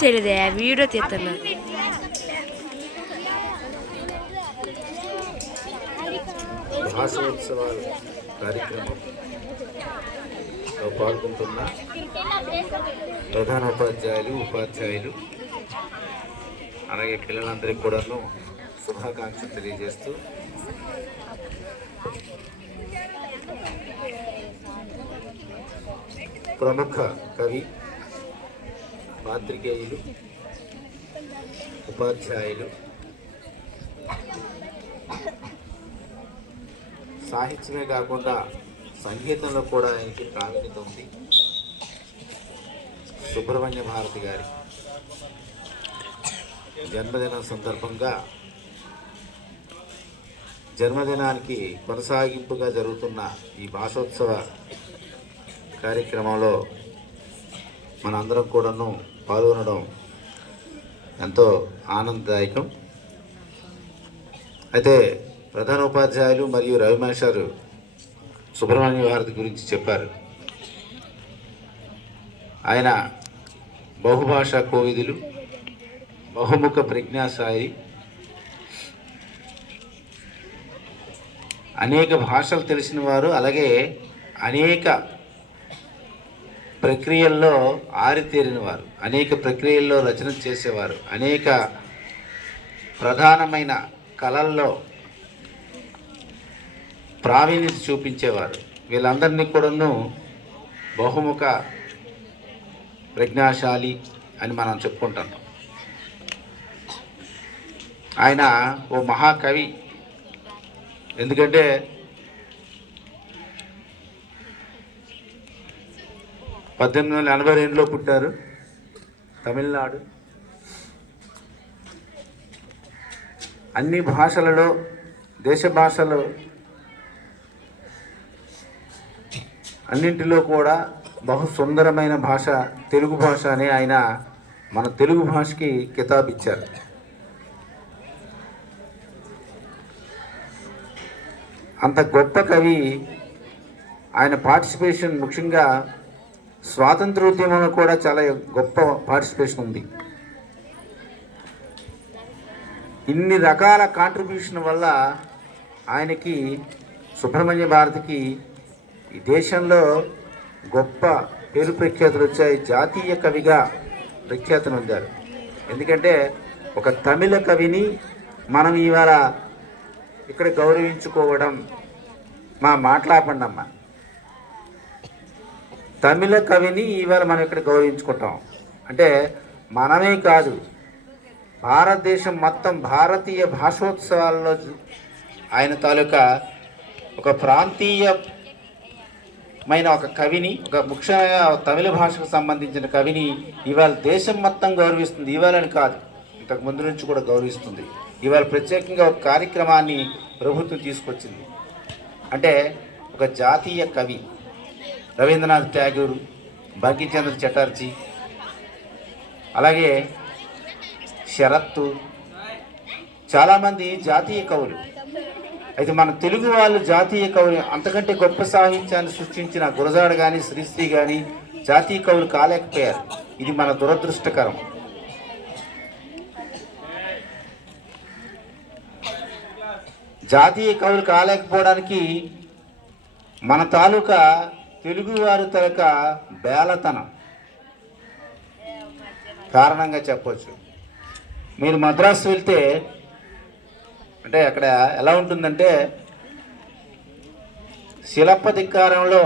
చేయలేదే వీడియో తీస్తున్నా. భాషోత్సవాల కార్యక్రమంలో పాల్గొంటున్న ప్రధాన ఉపాధ్యాయులు అలాగే పిల్లలందరికీ కూడాను శుభాకాంక్షలు తెలియజేస్తూ ప్రముఖ కవి, పాత్రికేయులు, ఉపాధ్యాయులు, సాహిత్యమే కాకుండా సంగీతంలో కూడా ఆయనకి ప్రావీణ్యత ఉంది. సుబ్రహ్మణ్య భారతి గారి జన్మదినం సందర్భంగా జన్మదినానికి కొనసాగింపుగా జరుగుతున్న ఈ భాషోత్సవ కార్యక్రమంలో మనందరం కూడాను పాల్గొనడం ఎంతో ఆనందదాయకం. అయితే ప్రధాన ఉపాధ్యాయులు మరియు రవిమేషారు సుబ్రహ్మణ్య భారతి గురించి చెప్పారు. ఆయన బహుభాషా కోవిదులు, బహుముఖ ప్రజ్ఞాశాలి, అనేక భాషలు తెలిసిన వారు, అలాగే అనేక ప్రక్రియల్లో ఆరితేరిన వారు, అనేక ప్రక్రియల్లో రచన చేసేవారు, అనేక ప్రధానమైన కళల్లో ప్రావీణ్యత చూపించేవారు. వీళ్ళందరినీ కూడాను బహుముఖ ప్రజ్ఞాశాలి అని మనం చెప్పుకుంటాం. ఆయన ఓ మహాకవి. ఎందుకంటే 1882లో పుట్టారు, తమిళనాడు. అన్ని భాషలలో, దేశ భాషలు అన్నింటిలో కూడా బహు సుందరమైన భాష తెలుగు భాష అని ఆయన మన తెలుగు భాషకి కితాబ్ ఇచ్చారు. అంత గొప్ప కవి. ఆయన పార్టిసిపేషన్ ముఖ్యంగా స్వాతంత్రోద్యమంలో కూడా చాలా గొప్ప పార్టిసిపేషన్ ఉంది. ఇన్ని రకాల కాంట్రిబ్యూషన్ వల్ల ఆయనకి, సుబ్రహ్మణ్య భారతికి ఈ దేశంలో గొప్ప పేరు ప్రఖ్యాతులు వచ్చాయి. జాతీయ కవిగా ప్రఖ్యాతి పొందారు. ఎందుకంటే ఒక తమిళ కవిని మనం ఇవాళ ఇక్కడ గౌరవించుకోవడం, మాట్లాడమ్మా, తమిళ కవిని ఇవాళ మనం ఇక్కడ గౌరవించుకుంటాం అంటే మనమే కాదు, భారతదేశం మొత్తం భారతీయ భాషోత్సవాల్లో ఆయన తాలూకా ఒక ప్రాంతీయమైన ఒక కవిని, ఒక ముఖ్యంగా తమిళ భాషకు సంబంధించిన కవిని ఇవాళ దేశం మొత్తం గౌరవిస్తుంది. ఇవాళని కాదు, ఇంతకు ముందు నుంచి కూడా గౌరవిస్తుంది. ఇవాళ ప్రత్యేకంగా ఒక కార్యక్రమాన్ని ప్రభుత్వం తీసుకొచ్చింది. అంటే ఒక జాతీయ కవి రవీంద్రనాథ్ ట్యాగూర్, బంకించంద్ర చటర్జీ, అలాగే శరత్తు, చాలామంది జాతీయ కవులు. అయితే మన తెలుగు వాళ్ళు జాతీయ కవులు, అంతకంటే గొప్ప సాహిత్యాన్ని సృష్టించిన గురజాడ కానీ శ్రీశ్రీ కానీ జాతీయ కవులు కాలేకపోయారు. ఇది మన దురదృష్టకరం. జాతీయ కవులు కాలేకపోవడానికి మన తాలూకా తెలుగువారు తలక బేలతనం కారణంగా చెప్పవచ్చు. మీరు మద్రాసు వెళ్తే అంటే అక్కడ ఎలా ఉంటుందంటే, శిలప్పధికారంలో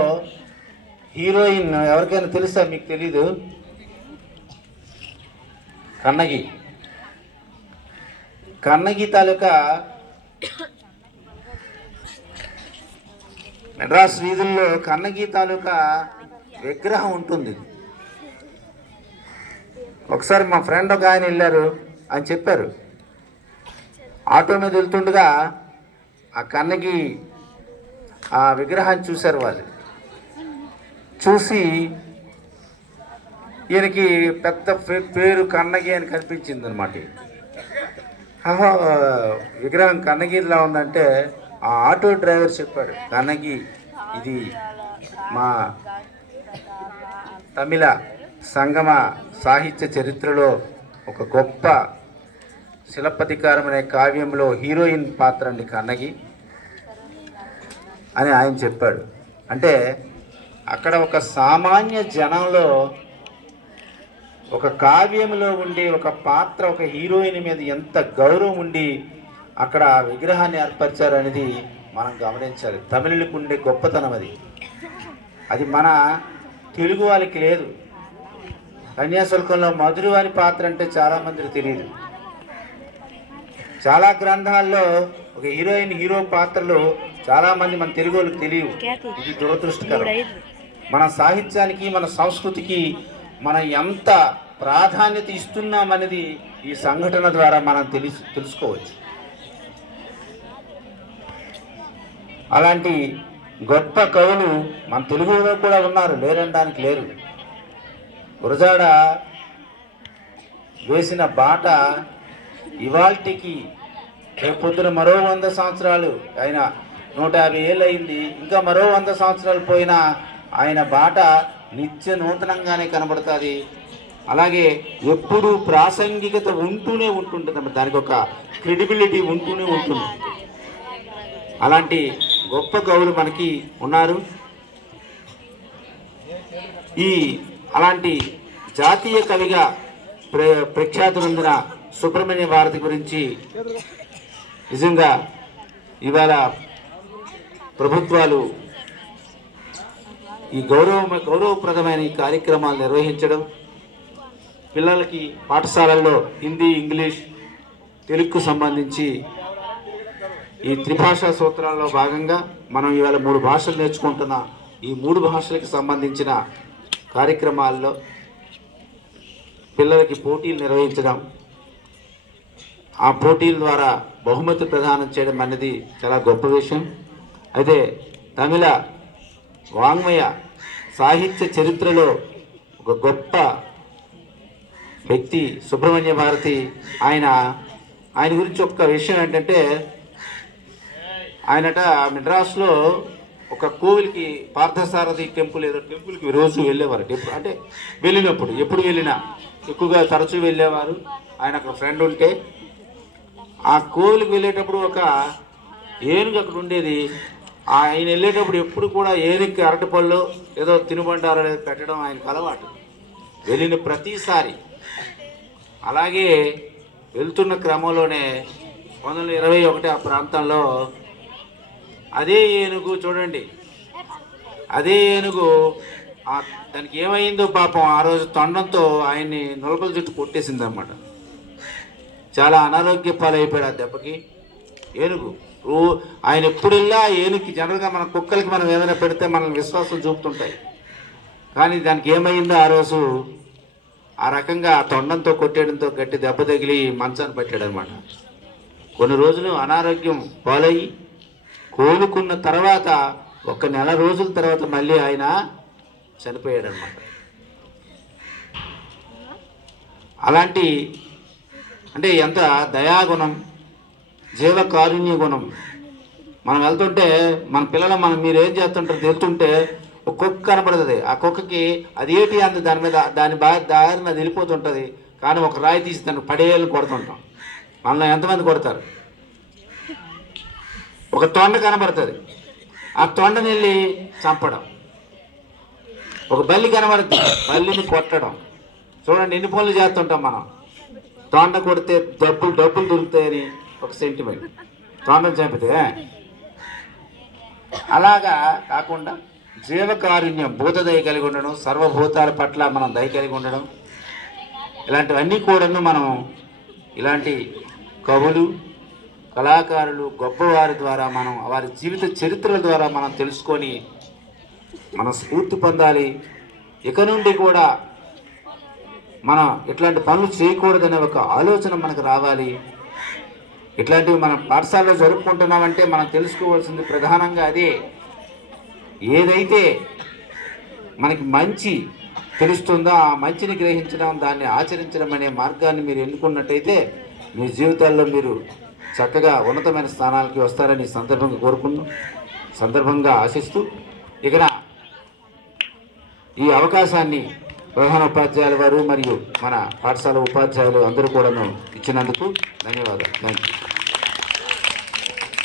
హీరోయిన్ ఎవరికైనా తెలుసా? మీకు తెలీదు? కన్నగి తాలూకా మెడ్రాస్ వీధుల్లో కన్నగి తాలూకా విగ్రహం ఉంటుంది. ఒకసారి మా ఫ్రెండ్ ఒక ఆయన వెళ్ళారు అని చెప్పారు. ఆటో మీద వెళ్తుండగా ఆ కన్నగి ఆ విగ్రహాన్ని చూశారు. వాళ్ళు చూసి ఈయనకి పెద్ద పేరు కన్నగి అని కనిపించింది అనమాట. విగ్రహం కన్నగిరిలా ఉందంటే ఆ ఆటో డ్రైవర్ చెప్పాడు, కన్నగి ఇది మా తమిళ సంగమ సాహిత్య చరిత్రలో ఒక గొప్ప శిలప్పతికారం అనే కావ్యంలో హీరోయిన్ పాత్ర అండి కన్నగి అని ఆయన చెప్పాడు. అంటే అక్కడ ఒక సామాన్య జనంలో ఒక కావ్యంలో ఉండే ఒక పాత్ర, ఒక హీరోయిన్ మీద ఎంత గౌరవం ఉండి అక్కడ విగ్రహాన్ని ఏర్పరిచారు అనేది మనం గమనించాలి. తమిళులకు ఉండే గొప్పతనం అది. అది మన తెలుగు వాళ్ళకి లేదు. కన్యాశుల్కంలో మధురవాణి పాత్ర అంటే చాలామందికి తెలియదు. చాలా గ్రంథాల్లో ఒక హీరోయిన్, హీరో పాత్రలు చాలామంది మన తెలుగు వాళ్ళకి తెలియవు. ఇది దురదృష్టకరం. మన సాహిత్యానికి, మన సంస్కృతికి మనం ఎంత ప్రాధాన్యత ఇస్తున్నామనేది ఈ సంఘటన ద్వారా మనం తెలుసుకోవచ్చు. అలాంటి గొప్ప కవులు మన తెలుగులో కూడా ఉన్నారు, లేరనడానికి లేరు. గురజాడ వేసిన బాట ఇవాల్టికి రేపొద్దున మరో 100 సంవత్సరాలు, ఆయన 150 ఏళ్ళు అయింది, ఇంకా మరో 100 సంవత్సరాలు పోయినా ఆయన బాట నిత్య నూతనంగానే కనబడుతుంది. అలాగే ఎప్పుడు ప్రాసంగికత ఉంటూనే ఉంటుంటుంది, దానికి ఒక క్రెడిబిలిటీ ఉంటూనే ఉంటుంది. అలాంటి గొప్ప కవులు మనకి ఉన్నారు. అలాంటి జాతీయ కవిగా ప్రఖ్యాతి నొందిన సుబ్రహ్మణ్య భారతి గురించి నిజంగా ఇవాళ ప్రభుత్వాలు ఈ గౌరవప్రదమైన ఈ కార్యక్రమాలు నిర్వహించడం, పిల్లలకి పాఠశాలల్లో హిందీ, ఇంగ్లీష్, తెలుగుకు సంబంధించి ఈ త్రిభాషా సూత్రాల్లో భాగంగా మనం ఇవాళ 3 భాషలు నేర్చుకుంటున్న ఈ 3 భాషలకు సంబంధించిన కార్యక్రమాల్లో పిల్లలకి పోటీలు నిర్వహించడం, ఆ పోటీల ద్వారా బహుమతి ప్రదానం చేయడం అనేది చాలా గొప్ప విషయం. అయితే తమిళ వాంగ్మయ సాహిత్య చరిత్రలో ఒక గొప్ప వ్యక్తి సుబ్రహ్మణ్య భారతి. ఆయన గురించి ఒక విషయం ఏంటంటే, ఆయనట మెడ్రాస్లో ఒక కోవిల్కి, పార్థసారథి టెంపుల్ ఏదో టెంపుల్కి రోజు వెళ్ళేవారు. అంటే వెళ్ళినప్పుడు, ఎప్పుడు వెళ్ళినా ఎక్కువగా తరచూ వెళ్ళేవారు. ఆయన ఒక ఫ్రెండ్ ఉంటే ఆ కోవిల్కి వెళ్ళేటప్పుడు ఒక ఏనుగు అక్కడ ఉండేది. ఆయన వెళ్ళేటప్పుడు ఎప్పుడు కూడా ఏనుగుకి అరటిపళ్ళు ఏదో తినుబండారు అనేది పెట్టడం ఆయనకు అలవాటు, వెళ్ళిన ప్రతిసారి. అలాగే వెళ్తున్న క్రమంలోనే 1921 ఆ ప్రాంతంలో అదే ఏనుగు చూడండి, అదే ఏనుగు దానికి ఏమైందో పాపం ఆ రోజు తొండంతో ఆయన్ని నులకల చుట్టూ కొట్టేసింది అన్నమాట. చాలా అనారోగ్య పాలైపోయాడు ఆ దెబ్బకి ఏనుగు. ఆయన ఎప్పుడెల్లా ఏనుగుకి, జనరల్గా మన కుక్కలకి మనం ఏదైనా పెడితే మనల్ని విశ్వాసం చూపుతుంటాయి, కానీ దానికి ఏమైందో ఆ రోజు ఆ రకంగా తొండంతో కొట్టేయడంతో గట్టి దెబ్బ తగిలి మంచాన్ని పట్టాడు అనమాట. కొన్ని రోజులు అనారోగ్యం పాలయ్యి కోలుకున్న తర్వాత 1 నెల రోజుల తర్వాత మళ్ళీ ఆయన చనిపోయాడు అనమాట. అలాంటి అంటే ఎంత దయాగుణం, జీవకారుణ్య గుణం. మనం వెళ్తుంటే మన పిల్లలు మీరు ఏం చేస్తుంటారు తెలుతుంటే ఒక కుక్క కనపడుతుంది. ఆ కుక్కకి అది ఏటి అంది దాని మీద దారిని అది వెళ్ళిపోతుంటుంది, కానీ ఒక రాయి తీసి దాన్ని పడేయాలని కొడుతుంటాం. మనలో ఎంతమంది కొడతారు? ఒక తొండ కనబడుతుంది, ఆ తొండని వెళ్ళి చంపడం. ఒక బల్లి కనబడుతుంది, బల్లిని కొట్టడం. చూడండి ఎన్ని పనులు చేస్తుంటాం మనం. తొండ కొడితే డబ్బులు దొరుకుతాయని ఒక సెంటిమెంట్, తొండను చంపితే. అలాగా కాకుండా జీవకారుణ్యం, భూతదయ కలిగి ఉండడం, సర్వభూతాల పట్ల మనం దయ కలిగి ఉండడం, ఇలాంటివన్నీ కూడాను మనం ఇలాంటి కవులు, కళాకారులు, గొప్పవారి ద్వారా మనం వారి జీవిత చరిత్రల ద్వారా మనం తెలుసుకొని మనం స్ఫూర్తి పొందాలి. ఇక నుండి కూడా మనం ఇట్లాంటి పనులు చేయకూడదనే ఒక ఆలోచన మనకు రావాలి. ఇట్లాంటివి మనం పాఠశాలలో జరుపుకుంటున్నామంటే మనం తెలుసుకోవాల్సింది ప్రధానంగా అదే. ఏదైతే మనకి మంచి తెలుస్తుందో ఆ మంచిని గ్రహించడం, దాన్ని ఆచరించడం అనే మార్గాన్ని మీరు ఎన్నుకున్నట్టయితే మీ జీవితాల్లో మీరు చక్కగా ఉన్నతమైన స్థానాలకి వస్తారని సందర్భంగా ఆశిస్తూ, ఇక ఈ అవకాశాన్ని ప్రధాన ఉపాధ్యాయుల వారు మరియు మన పాఠశాల ఉపాధ్యాయులు అందరూ కూడాను ఇచ్చినందుకు ధన్యవాదాలు. Thank you.